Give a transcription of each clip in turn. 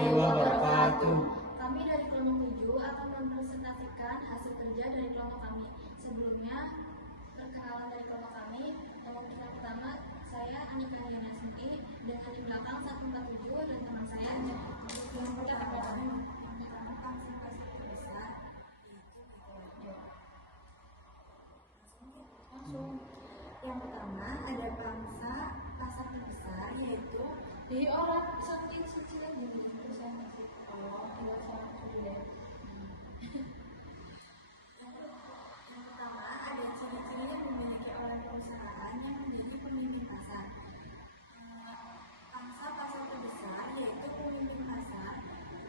warahmatullahi wabarakatuh. Kami dari kelompok 7 akan mempresentasikan hasil kerja dari kelompok kami. Sebelumnya, perkenalan dari kelompok kami. Kelompok kita pertama, saya Anika Diana Sinti dengan di belakang 147 dan teman saya yang pertama konsentrasi terbesar langsung. Yang pertama ada pangsa pasar terbesar yaitu di orang saking kecil ini terus saya kasih dua sama dulu deh. Yang pertama ada ciri-ciri yang dimiliki oleh perusahaan yang menjadi pemimpin pasar. Pangsa pasar terbesar yaitu pemimpin pasar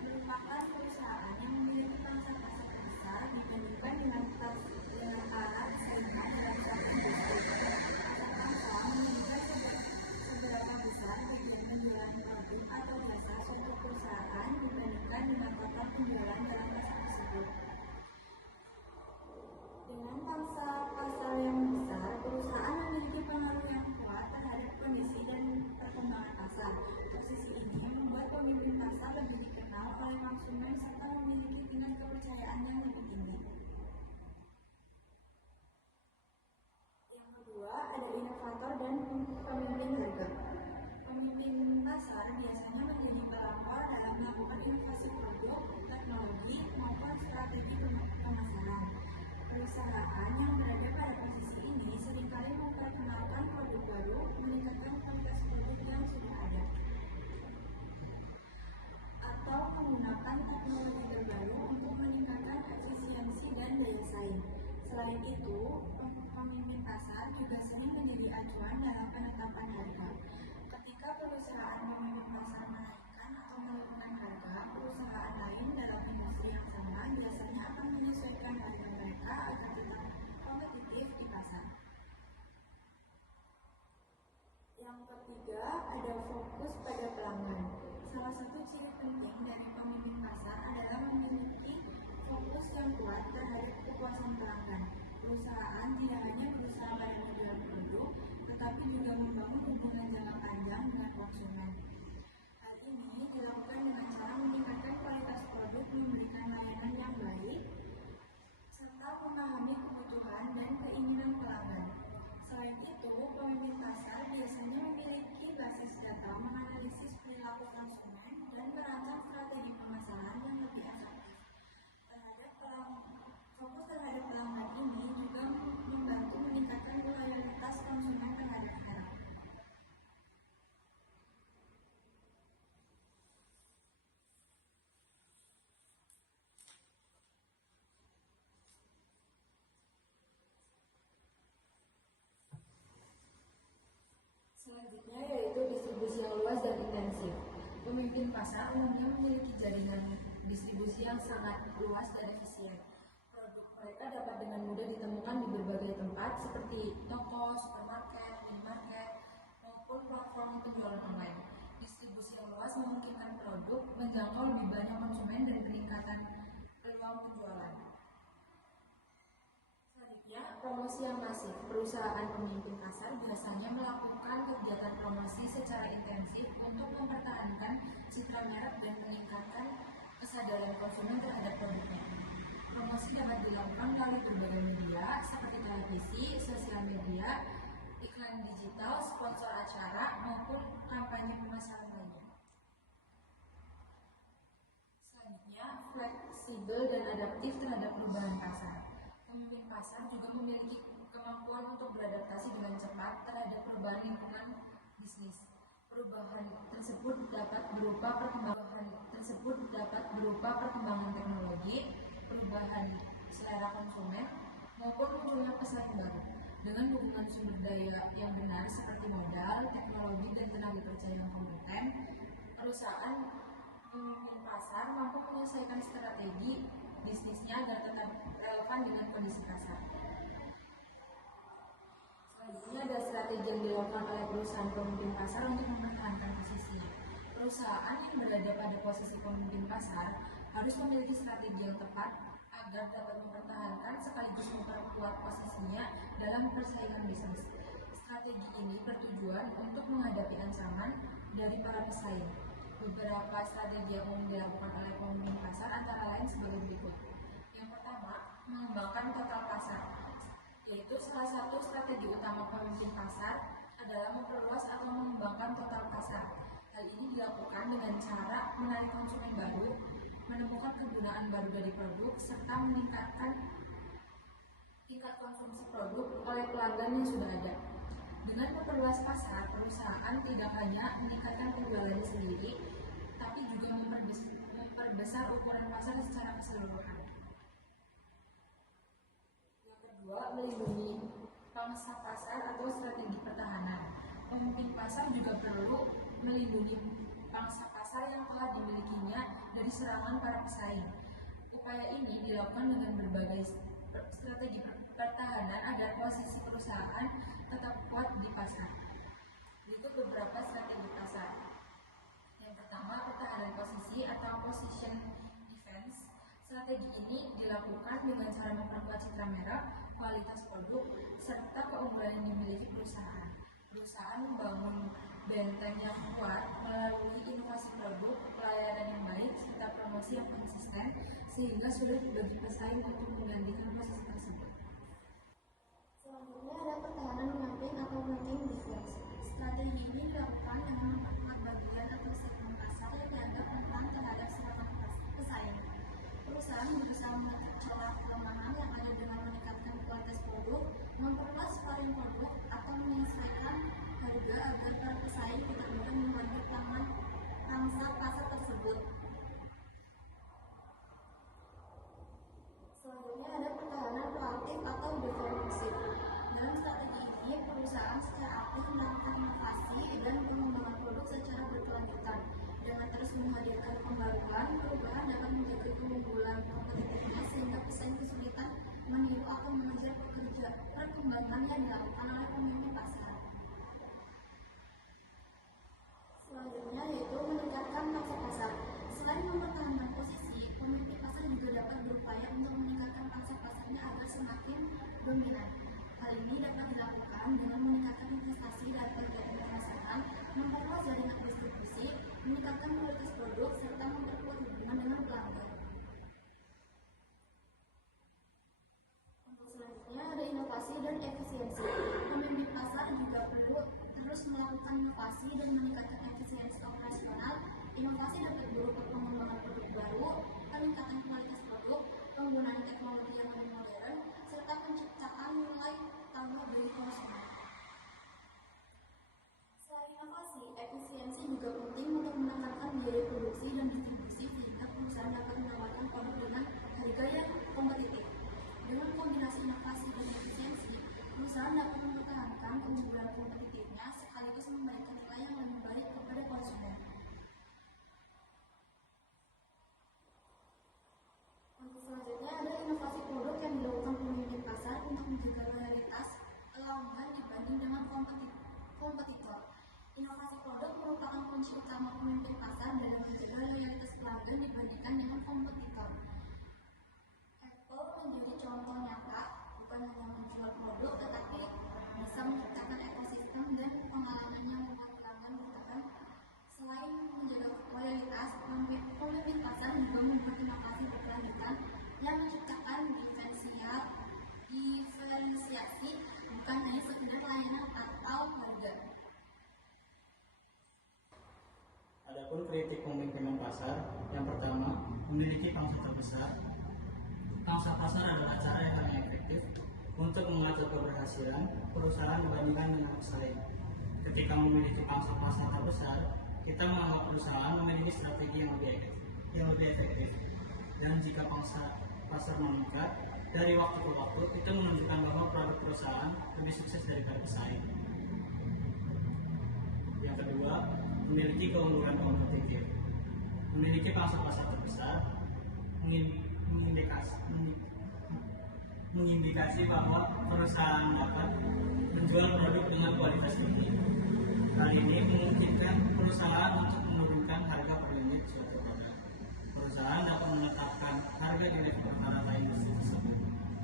merupakan perusahaan yang memiliki pangsa pasar terbesar dibandingkan dengan para pesaingnya dalam suatu industri. Seberapa besar bagian penjualan produk atau jasa suatu perusahaan dibandingkan dengan total penjualan dalam pasar tersebut. Dengan pangsa pasar yang besar, perusahaan memiliki pengaruh yang kuat terhadap kondisi dan perkembangan pasar. Posisi ini membuat pemimpin pasar lebih dikenal oleh konsumen serta memiliki tingkat kepercayaan yang lebih tinggi. Yang kedua, ada inovator dan pemimpin harga. Pemimpin pasar biasanya menjadi pelopor dalam melakukan inovasi produk, teknologi, maupun strategi pemasaran. Perusahaan yang berada pada posisi ini seringkali memperkenalkan produk baru, meningkatkan kualitas produk yang sudah ada, atau menggunakan teknologi terbaru untuk meningkatkan efisiensi dan daya saing. Selain itu, pemimpin pasar juga sering menjadi acuan dalam penetapan harga. Ketika perusahaan pemimpin pasar menaikkan atau menurunkan harga, perusahaan lain dalam industri yang sama biasanya akan menyesuaikan harga mereka agar tetap kompetitif di pasar. Yang ketiga, ada fokus pada pelanggan. Salah satu ciri penting dari pemimpin pasar adalah memiliki fokus yang kuat terhadap kepuasan pelanggan. Perusahaan tidak hanya berusaha pada menjual produk, tetapi juga membangun hubungan jangka panjang dengan konsumen. Hal ini dilakukan dengan cara meningkatkan kualitas produk, memberikan layanan yang baik, serta memahami kebutuhan dan keinginan pelanggan. Selain itu, pemimpin pasar biasanya memiliki basis data, menganalisis perilaku konsumen, dan merancang strategi pemasaran yang lebih efektif. Fokus terhadap pelanggan ini juga membantu meningkatkan loyalitas konsumen terhadap merek. Selanjutnya yaitu distribusi yang luas dan intensif. Pemimpin pasar umumnya memiliki jaringan distribusi yang sangat luas dan efisien. Produk mereka dapat dengan mudah ditemukan di berbagai tempat seperti toko, supermarket, minimarket, maupun platform penjualan online. Distribusi yang luas memungkinkan produk menjangkau lebih banyak konsumen dan peningkatan peluang penjualan. Selanjutnya, promosi yang masif. Perusahaan pemimpin pasar biasanya melakukan kegiatan promosi secara intensif untuk mempertahankan citra merek dan meningkatkan kesadaran konsumen terhadap produknya. Promosi dapat dilakukan melalui berbagai media seperti televisi, sosial media, iklan digital, sponsor acara, maupun kampanye pemasaran lainnya. Selanjutnya, fleksibel dan adaptif terhadap perubahan pasar. Pemimpin pasar juga memiliki kemampuan untuk beradaptasi dengan cepat terhadap perubahan lingkungan bisnis. Perubahan tersebut dapat berupa perkembangan teknologi, perubahan selera konsumen, maupun munculnya pesaing baru. Dengan hubungan sumber daya yang benar seperti modal, teknologi, dan tenaga kerja yang kompeten, perusahaan pemimpin pasar mampu menyelesaikan strategi bisnisnya agar tetap relevan dengan kondisi pasar. Selanjutnya ada strategi yang dilakukan oleh perusahaan pemimpin pasar untuk mempertahankan posisinya. Perusahaan yang berada pada posisi pemimpin pasar harus memiliki strategi yang tepat agar dapat mempertahankan sekaligus memperkuat posisinya dalam persaingan bisnis. Strategi ini bertujuan untuk menghadapi ancaman dari para pesaing. Beberapa strategi yang umum dilakukan oleh pemimpin pasar antara lain sebagai berikut. Yang pertama, mengembangkan total pasar, yaitu salah satu strategi utama pemimpin pasar adalah memperluas atau mengembangkan total pasar. Hal ini dilakukan dengan cara menarik konsumen baru, menemukan kegunaan baru dari produk, serta meningkatkan tingkat konsumsi produk oleh pelanggan yang sudah ada. Dengan memperluas pasar, perusahaan tidak hanya meningkatkan penjualannya sendiri, tapi juga memperbesar ukuran pasar secara keseluruhan. Yang kedua, melindungi pangsa pasar atau strategi pertahanan. Pemimpin pasar juga perlu melindungi pangsa pasar yang telah dimilikinya dari serangan para pesaing. Upaya ini dilakukan dengan berbagai strategi pertahanan agar posisi perusahaan tetap kuat di pasar. Berikut beberapa strategi pasar. Yang pertama, pertahanan posisi atau position defense. Strategi ini dilakukan dengan cara memperkuat citra merek, kualitas produk, serta keunggulan yang dimiliki perusahaan. Perusahaan membangun benteng yang kuat melalui inovasi produk, pelayanan yang baik, serta promosi yang konsisten, sehingga sulit bagi pesaing untuk menggantikan posisi tersebut. Selanjutnya ada pertahanan pendamping atau hunting defense. Strategi ini dilakukan dengan memperkuat bagian atau segmen pasar yang dianggap rentan terhadap serangan pesaing. Perusahaan berusaha menutup celah kelemahan yang ada dengan meningkatkan kualitas produk, memperluas varian produk, atau menyesuaikan harga agar para pesaing tidak mudah mengambil pangsa pasar tersebut. Selanjutnya ada pertahanan proaktif atau defensif. Dalam strategi ini, perusahaan secara aktif melakukan inovasi dan pengembangan produk secara berkelanjutan. Dengan terus menghadirkan pembaruan, perubahan dapat menjaga keunggulan kompetitifnya sehingga pesaing kesulitan meniru atau mengejar perkembangan yang dilakukan oleh pemimpin pasar. Selanjutnya yaitu meningkatkan pangsa pasar. Selain mempertahankan posisi, pemimpin pasar juga dapat berupaya untuk meningkatkan pangsa pasarnya agar semakin dominan. Hal ini dapat dilakukan dengan meningkatkan investasi dan perdagangan internasional, memperluas jaringan distribusi, meningkatkan kualitas produk, serta memperkuat hubungan dengan pelanggan. Untuk selanjutnya ada inovasi dan efisiensi. Pemimpin pasar juga perlu terus melakukan inovasi dan meningkatkan efisiensi operasional. Inovasi dapat berupa pengembangan produk baru, peningkatan kualitas produk, penggunaan teknologi yang lebih modern, serta penciptaan nilai tambah bagi konsumen. Selain inovasi, efisiensi juga penting untuk menekankan biaya produksi dan distribusi sehingga perusahaan dapat menawarkan produk dengan harga yang kompetitif. Dengan kombinasi inovasi dan efisiensi, perusahaan dapat mempertahankan keunggulan kompetitifnya sekaligus memberikan nilai yang lebih baik kepada konsumen. Untuk selanjutnya ada inovasi produk yang dilakukan pemimpin pasar untuk menjaga loyalitas pelanggan dibanding dengan kompetitor. Inovasi produk merupakan kunci utama pemimpin pasar dalam menjaga loyalitas pelanggan dibandingkan dengan kompetitor. Apple menjadi contoh nyata, bukan hanya menjual produk tetapi bisa menciptakan ekosistem dan pengalaman yang membuat pelanggan bertahan. Selain menjaga loyalitas, pemimpin pasar juga membuat inovasi berkelanjutan yang menciptakan diferensiasi, bukan hanya sekedar layanan atau harga. Adapun kritik pemimpinan pasar, yang pertama, memiliki pangsa terbesar. Pangsa pasar adalah cara yang paling efektif untuk mengatur keberhasilan perusahaan dibandingkan dengan pesaing. Ketika memiliki pangsa pasar terbesar, kita menganggap perusahaan memiliki strategi yang lebih efektif. Dan jika pangsa pasar meningkat, dari waktu ke waktu itu menunjukkan bahwa produk perusahaan lebih sukses daripada pesaing. Yang kedua, memiliki keunggulan kompetitif. Memiliki pangsa pasar terbesar mengindikasi bahwa perusahaan dapat menjual produk dengan kualitas tinggi. Hal ini memungkinkan perusahaan untuk menurunkan harga per unit suatu produk. Perusahaan dapat menetapkan harga di level rata-rata industri tersebut,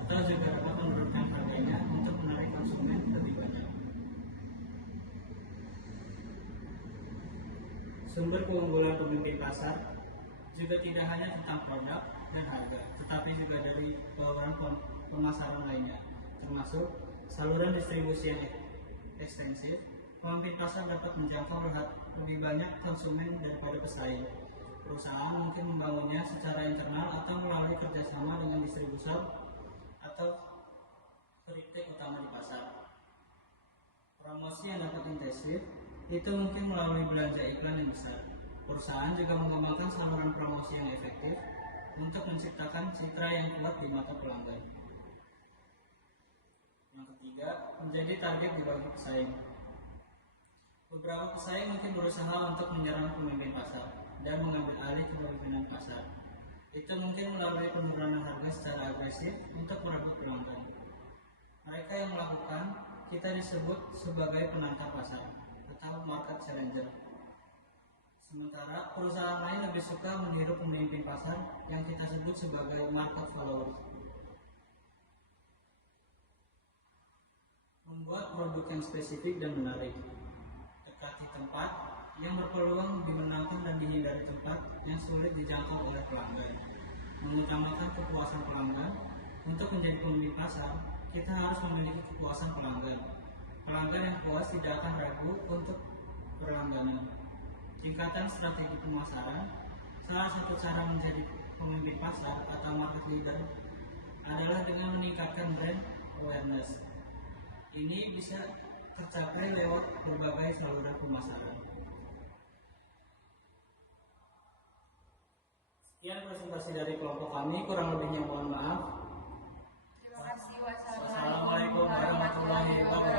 atau juga dapat menurunkan harganya untuk menarik konsumen lebih banyak. Sumber keunggulan pemimpin pasar juga tidak hanya tentang produk dan harga, tetapi juga dari bauran pemasaran lainnya, termasuk saluran distribusi yang ekstensif. Pemimpin pasar dapat menjangkau lebih banyak konsumen daripada pesaing. Perusahaan mungkin membangunnya secara internal atau melalui kerjasama dengan distributor atau peritek utama di pasar. Promosi yang dapat intensif itu mungkin melalui belanja iklan yang besar. Perusahaan juga mengembangkan saluran promosi yang efektif untuk menciptakan citra yang kuat di mata pelanggan. Yang ketiga, menjadi target di bagi pesaing. Beberapa pesaing mungkin berusaha untuk menyerang pemimpin pasar dan mengambil alih kepemimpinan pasar. Itu mungkin melalui penurunan harga secara agresif untuk merebut pelanggan. Mereka yang melakukan kita disebut sebagai penantang pasar atau market challenger. Sementara perusahaan lain lebih suka meniru pemimpin pasar yang kita sebut sebagai market follower. Membuat produk yang spesifik dan menarik. Dekati tempat yang berpeluang dimenangkan dan dihindari tempat yang sulit dijangkau oleh pelanggan. Mengutamakan kepuasan pelanggan. Untuk menjadi pemimpin pasar, kita harus memiliki kepuasan pelanggan. Pelanggan yang puas tidak akan ragu untuk berlangganan. Tingkatan strategi pemasaran. Salah satu cara menjadi pemimpin pasar atau market leader adalah dengan meningkatkan brand awareness. Ini bisa tercapai lewat berbagai saluran pemasaran. Sekian presentasi dari kelompok kami, kurang lebihnya mohon maaf. Terima kasih. Wassalamualaikum warahmatullahi wabarakatuh.